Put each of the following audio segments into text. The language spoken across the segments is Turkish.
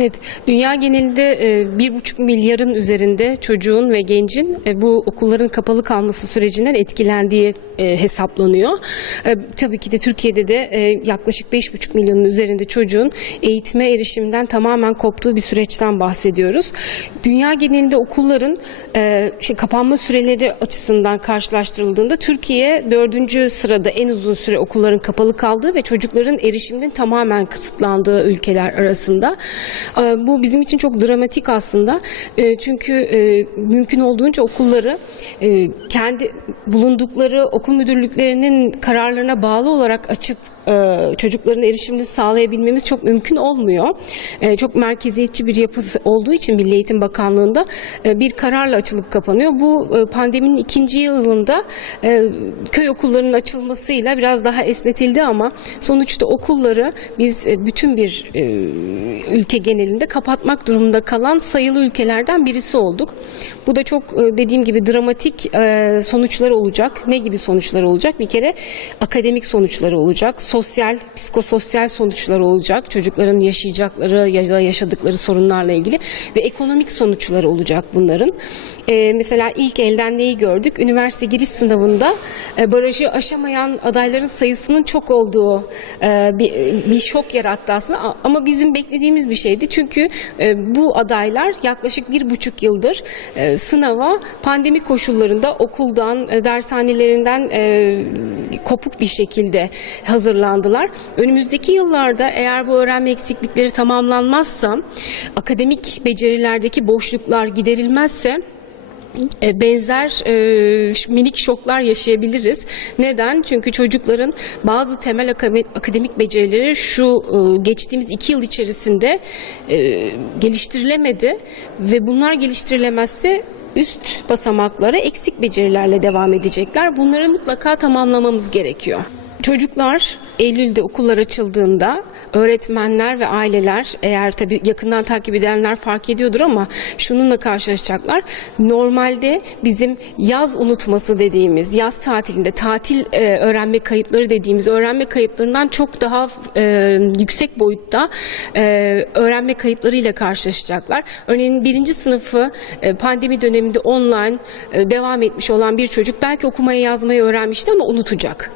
Evet, dünya genelinde e, bir buçuk milyarın üzerinde çocuğun ve gencin e, bu okulların kapalı kalması sürecinden etkilendiği e, hesaplanıyor. Tabii ki de Türkiye'de de yaklaşık beş buçuk milyonun üzerinde çocuğun eğitime erişimden tamamen koptuğu bir süreçten bahsediyoruz. Dünya genelinde okulların şey, kapanma süreleri açısından karşılaştırıldığında Türkiye dördüncü sırada en uzun süre okulların kapalı kaldığı ve çocukların erişiminin tamamen kısıtlandığı ülkeler arasında. E, Bu bizim için çok dramatik aslında. E, Çünkü e, mümkün olduğunca okulları e, kendi bulundukları okul müdürlüklerinin kararlarına bağlı olarak açıp e, çocukların erişimini sağlayabilmemiz çok mümkün olmuyor. E, Çok merkeziyetçi bir yapısı olduğu için Milli Eğitim Bakanlığı'nda e, bir kararla açılıp kapanıyor. Bu pandeminin ikinci yılında köy okullarının açılmasıyla biraz daha esnetildi ama sonuçta okulları biz bütün bir ülke genelinde kapatmak durumunda kalan sayılı ülkelerden birisi olduk. Bu da çok dediğim gibi dramatik sonuçları olacak. Ne gibi sonuçlar olacak? Bir kere akademik sonuçları olacak. Sosyal, psikososyal sonuçları olacak. Çocukların yaşayacakları ya da yaşadıkları sorunlarla ilgili ve ekonomik sonuçları olacak bunların. E, mesela ilk elden neyi gördük? Üniversite giriş sınavında e, barajı aşamayan adayların sayısının çok olduğu e, bir, bir şok yarattı aslında. Ama bizim beklediğimiz bir şeydi. Çünkü e, bu adaylar yaklaşık bir buçuk yıldır e, sınava pandemi koşullarında okuldan, e, dershanelerinden e, kopuk bir şekilde hazırlandılar. Önümüzdeki yıllarda eğer bu öğrenme eksiklikleri tamamlanmazsa, akademik becerilerdeki boşluklar giderilmezse benzer e, minik şoklar yaşayabiliriz. Neden? Çünkü çocukların bazı temel akademik becerileri şu e, geçtiğimiz iki yıl içerisinde e, geliştirilemedi ve bunlar geliştirilemezse üst basamaklara eksik becerilerle devam edecekler. Bunları mutlaka tamamlamamız gerekiyor. Çocuklar Eylül'de okullar açıldığında öğretmenler ve aileler eğer tabii yakından takip edenler fark ediyordur ama şununla karşılaşacaklar. Normalde bizim yaz unutması dediğimiz yaz tatilinde tatil e, öğrenme kayıpları dediğimiz öğrenme kayıplarından çok daha e, yüksek boyutta e, öğrenme kayıplarıyla karşılaşacaklar. Örneğin birinci sınıfı e, pandemi döneminde online e, devam etmiş olan bir çocuk belki okumayı yazmayı öğrenmişti ama unutacak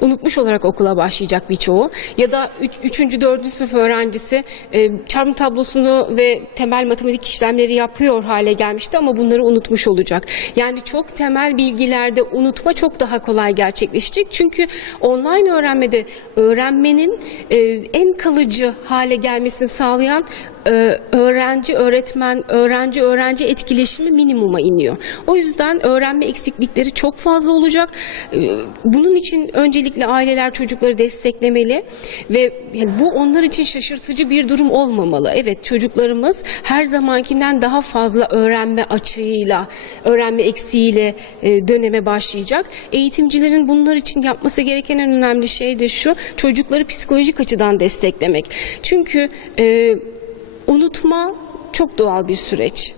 unutmuş olarak okula başlayacak birçoğu. Ya da 3. 4. sınıf öğrencisi e, çarpım tablosunu ve temel matematik işlemleri yapıyor hale gelmişti ama bunları unutmuş olacak. Yani çok temel bilgilerde unutma çok daha kolay gerçekleşecek. Çünkü online öğrenmede öğrenmenin e, en kalıcı hale gelmesini sağlayan e, öğrenci öğretmen öğrenci öğrenci etkileşimi minimuma iniyor. O yüzden öğrenme eksiklikleri çok fazla olacak. E, Bunun için öncelikle aileler çocukları desteklemeli ve yani bu onlar için şaşırtıcı bir durum olmamalı. Evet çocuklarımız her zamankinden daha fazla öğrenme açığıyla, öğrenme eksiğiyle e, döneme başlayacak. Eğitimcilerin bunlar için yapması gereken en önemli şey de şu, çocukları psikolojik açıdan desteklemek. Çünkü e, unutma çok doğal bir süreç.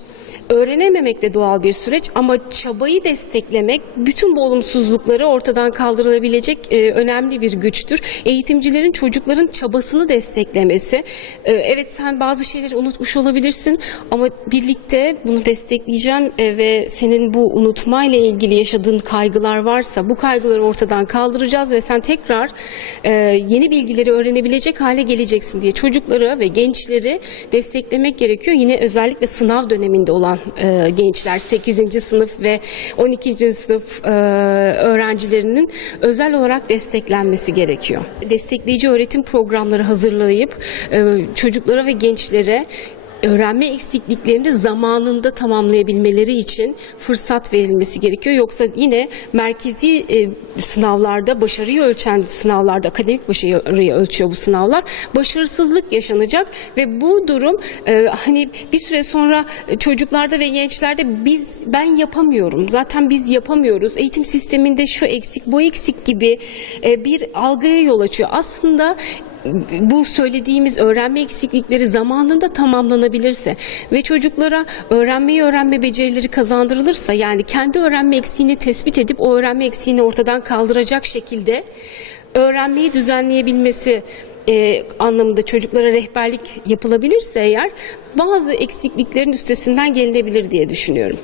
Öğrenememek de doğal bir süreç ama çabayı desteklemek bütün bu olumsuzlukları ortadan kaldırılabilecek e, önemli bir güçtür. Eğitimcilerin çocukların çabasını desteklemesi. E, evet sen bazı şeyleri unutmuş olabilirsin ama birlikte bunu destekleyeceğim e, ve senin bu unutmayla ilgili yaşadığın kaygılar varsa bu kaygıları ortadan kaldıracağız ve sen tekrar e, yeni bilgileri öğrenebilecek hale geleceksin diye çocukları ve gençleri desteklemek gerekiyor. Yine özellikle sınav döneminde olan e, gençler 8. sınıf ve 12. sınıf e, öğrencilerinin özel olarak desteklenmesi gerekiyor. Destekleyici öğretim programları hazırlayıp e, çocuklara ve gençlere öğrenme eksikliklerini zamanında tamamlayabilmeleri için fırsat verilmesi gerekiyor. Yoksa yine merkezi e, sınavlarda, başarıyı ölçen sınavlarda, akademik başarıyı ölçüyor bu sınavlar. Başarısızlık yaşanacak ve bu durum e, hani bir süre sonra e, çocuklarda ve gençlerde biz ben yapamıyorum. Zaten biz yapamıyoruz. Eğitim sisteminde şu eksik, bu eksik gibi e, bir algıya yol açıyor. Aslında bu söylediğimiz öğrenme eksiklikleri zamanında tamamlanabilirse ve çocuklara öğrenmeyi öğrenme becerileri kazandırılırsa yani kendi öğrenme eksiğini tespit edip o öğrenme eksiğini ortadan kaldıracak şekilde öğrenmeyi düzenleyebilmesi e, anlamında çocuklara rehberlik yapılabilirse eğer bazı eksikliklerin üstesinden gelinebilir diye düşünüyorum.